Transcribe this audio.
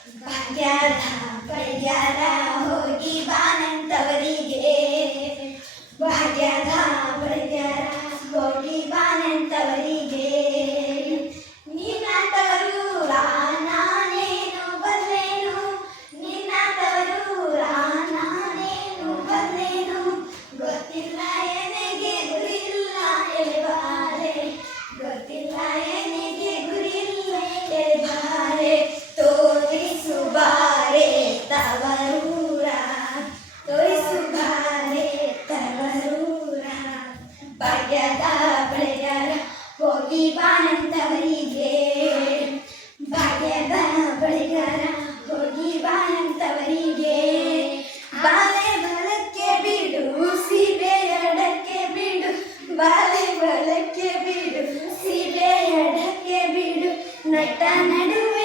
ಭಾಗ್ಯದ ಬಳಿಗಾರ ಹೋಗಿ ಬಾನಂತವರಿಗೆ, ಭಾಗ್ಯದ ಬಳಿಗಾರ ಹೋಗಿ ಬಾನಂತವರಿಗೆ. ನಿನ್ನ ತವರೂರ ನಾನೇನು ಬಲ್ಲೇನು, ನಿನ್ನ ತವರೂರ ನಾನೇನು ಬಲ್ಲೇನು, ಗೊತ್ತಿಲ್ಲ ಎನೆಗೆ ಗುರಿಯಿಲ್ಲ ಎಳೆಬಾರೆ, ಗೊತ್ತಿಲ್ಲ ಎನೆಗೆ ಗುರಿಯಿಲ್ಲ ಎಳೆಬಾರೆ. ತೋರಿಸು ಬಾರೆ ತವರೂರ, ತೋರಿಸು ಬಾರೆ ತವರೂರ. ಭಾಗ್ಯದ ಬಳಿಗಾರ ಹೋಗಿ ಬಾನಂತವರಿಗೆ, ಭಾಗ್ಯದ ಬಳಿಗಾರ ಹೋಗಿ ಬಾನಂತವರಿಗೆ. ಬಾಲೆ ಬಳಕ್ಕೆ ಬಿಡು ಸೀಬೆ ಅಡಕ್ಕೆ ಬಿಡು, ಬಾಲೆ ಬಳಕ್ಕೆ ಬಿಡು ಸೀಬೆ ಅಡಕ್ಕೆ ಬಿಡು, ನಟ ನಡುವೆ